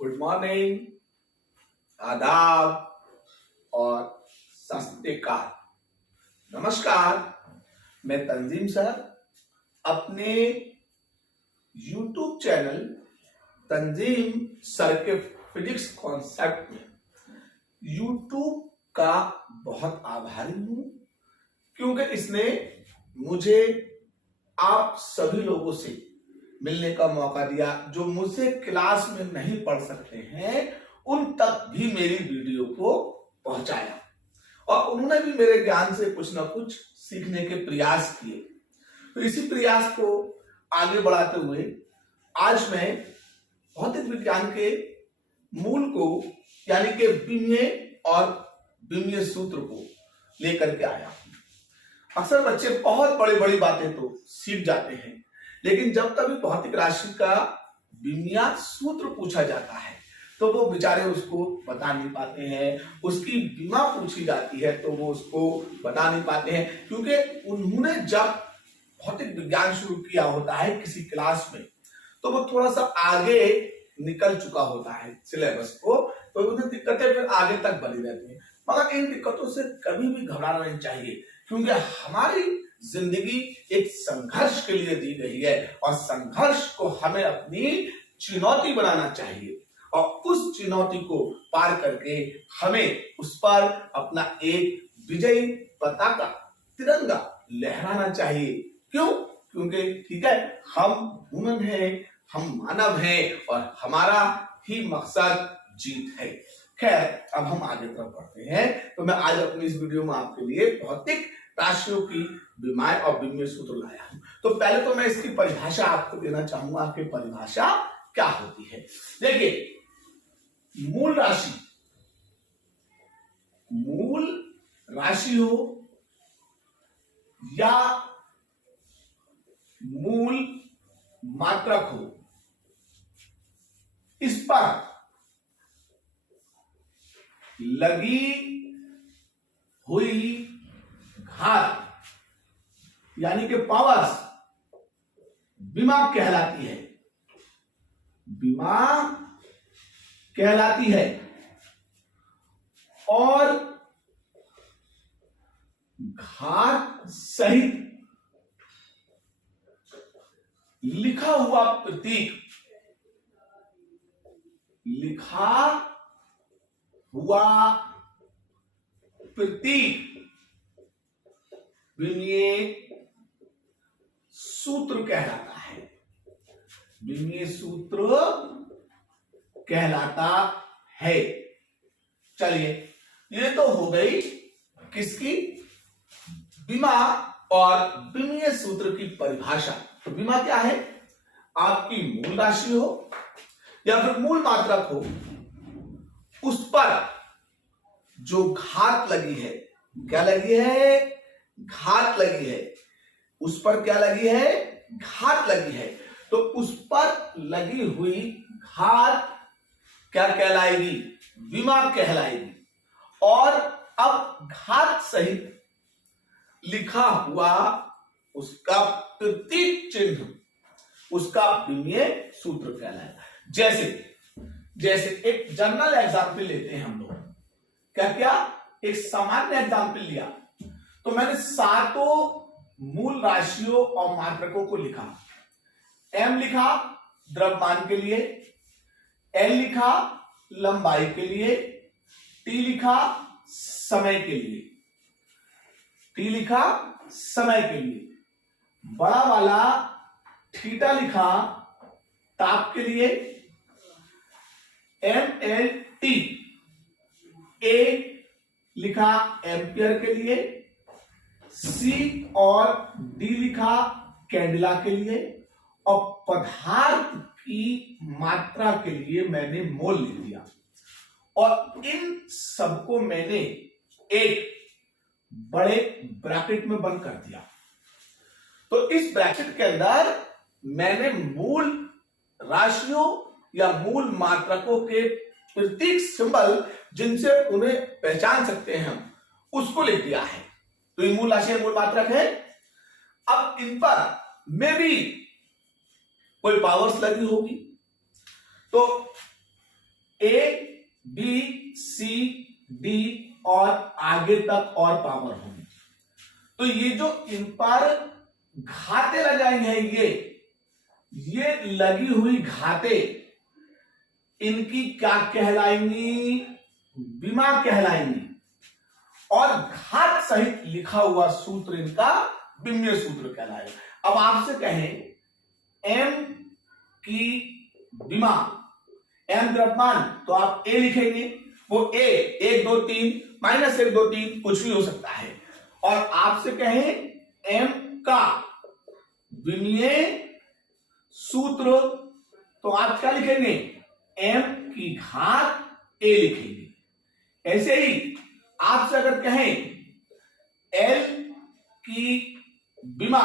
Good morning, आदाब और सत श्री अकाल। नमस्कार, मैं तंजीम सर अपने YouTube चैनल तंजीम सर के फिजिक्स कॉन्सेप्ट में YouTube का बहुत आभारी हूं, क्योंकि इसने मुझे आप सभी लोगों से मिलने का मौका दिया जो मुझसे क्लास में नहीं पढ़ सकते हैं, उन तक भी मेरी वीडियो को पहुंचाया और उन्होंने भी मेरे ज्ञान से कुछ ना कुछ सीखने के प्रयास किए। तो इसी प्रयास को आगे बढ़ाते हुए आज मैं भौतिक विज्ञान के मूल को यानी कि विमीय और विमीय सूत्र को लेकर के आया हूं। अक्सर बच्चे बहुत बड़ी बड़ी बातें तो सीख जाते हैं, लेकिन जब कभी भौतिक राशि का विमीय सूत्र पूछा जाता है तो वो बेचारे उसको बता नहीं पाते हैं। उसकी विमा पूछी जाती है तो वो उसको बता नहीं पाते हैं, क्योंकि उन्होंने जब भौतिक विज्ञान शुरू किया होता है किसी क्लास में तो वो थोड़ा सा आगे निकल चुका होता है सिलेबस को, तो उन्हें दिक्कतें फिर आगे तक बनी रहती हैं। मगर इन दिक्कतों से कभी भी घबराना नहीं चाहिए, क्योंकि हमारी जिंदगी एक संघर्ष के लिए दी गई है और संघर्ष को हमें अपनी चुनौती बनाना चाहिए और उस चुनौती को पार करके हमें उस पर अपना एक विजयी पताका तिरंगा लहराना चाहिए। क्यों? क्योंकि ठीक है, हम ह्यूमन हैं, हम मानव हैं और हमारा ही मकसद जीत है। खैर, अब हम आगे तरफ बढ़ते हैं। तो मैं आज अपनी इस वीडियो में आपके लिए भौतिक राशियों की विमीय और विमीय सूत्र लाया हूं। तो पहले तो मैं इसकी परिभाषा आपको देना चाहूंगा कि परिभाषा क्या होती है। देखिए, मूल राशि हो या मूल मात्रक हो, इस पर लगी हुई घात यानी कि पावर्स विमा कहलाती है। विमा कहलाती है और घात सहित लिखा हुआ प्रतीक विमीय सूत्र कहलाता है। विमीय सूत्र कहलाता है। चलिए, ये तो हो गई किसकी? विमा और विमीय सूत्र की परिभाषा। तो विमा क्या है? आपकी मूल राशि हो या फिर मूल मात्रक हो, उस पर जो घात लगी है, क्या लगी है? घात लगी है। उस पर क्या लगी है? घात लगी है। तो उस पर लगी हुई घात क्या कहलाएगी? विमा कहलाएगी। और अब घात सहित लिखा हुआ उसका प्रतीक चिन्ह उसका विमीय सूत्र कहलाएगा। जैसे एक जनरल एग्जाम्पल लेते हैं हम लोग। क्या एक सामान्य एग्जाम्पल लिया तो मैंने सातों मूल राशियों और मात्रकों को लिखा। m लिखा द्रव्यमान के लिए, l लिखा लंबाई के लिए, t लिखा समय के लिए, बड़ा वाला थीटा लिखा ताप के लिए, MLT A लिखा एम्पियर के लिए, C और D लिखा कैंडिला के लिए और पदार्थ की मात्रा के लिए मैंने मोल लिख दिया। और इन सबको मैंने एक बड़े ब्रैकेट में बंद कर दिया। तो इस ब्रैकेट के अंदर मैंने मूल राशियों या मूल मात्रकों के प्रतीक सिंबल जिनसे उन्हें पहचान सकते हैं हम, उसको लिख दिया है। तो ये मूल राशि मूल मात्रक है। अब इन पर में भी कोई पावर्स लगी होगी, तो ए बी सी डी और आगे तक और पावर होंगी। तो ये जो इन पर घाते लगाई हैं, ये लगी हुई घाते इनकी क्या कहलाएंगी? विमा कहलाएंगी। और घात सहित लिखा हुआ सूत्र इनका विमीय सूत्र कहलाएगा। अब आपसे कहें एम की विमा, एम द्रव्यमान, तो आप ए लिखेंगे, वो ए 1 2 3 माइनस 1 2 3 कुछ भी हो सकता है। और आपसे कहें एम का विमीय सूत्र, तो आप क्या लिखेंगे? एम की घात ए लिखेंगे। ऐसे ही आपसे अगर कहें एल की विमा,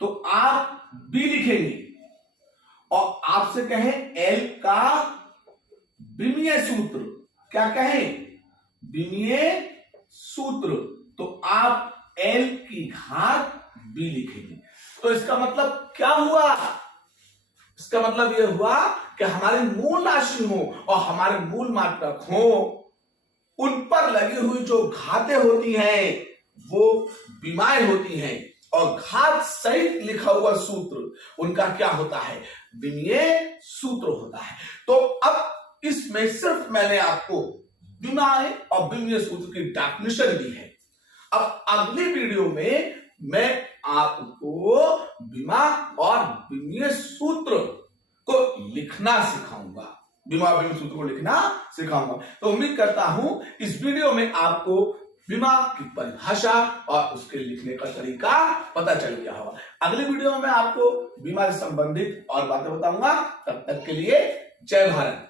तो आप बी लिखेंगे। और आपसे कहें एल का विमीय सूत्र, क्या कहें? विमीय सूत्र, तो आप एल की घात बी लिखेंगे। तो इसका मतलब क्या हुआ? इसका मतलब यह हुआ कि हमारे मूल राशि हो और हमारे मूल मात्रक हो, उन पर लगी हुई जो घातें होती हैं वो विमाएं होती हैं, और घात सहित लिखा हुआ सूत्र उनका क्या होता है? विमीय सूत्र होता है। तो अब इसमें सिर्फ मैंने आपको विमाएं और विमीय सूत्र की डेफिनेशन दी है। अब अगली वीडियो में मैं आपको विमा और विमीय सूत्र को लिखना सिखाऊंगा, विमा और विमीय सूत्र को लिखना सिखाऊंगा। तो उम्मीद करता हूं इस वीडियो में आपको विमा की परिभाषा और उसके लिखने का तरीका पता चल गया होगा। अगली वीडियो में मैं आपको विमा से संबंधित और बातें बताऊंगा। तब तक के लिए जय भारत।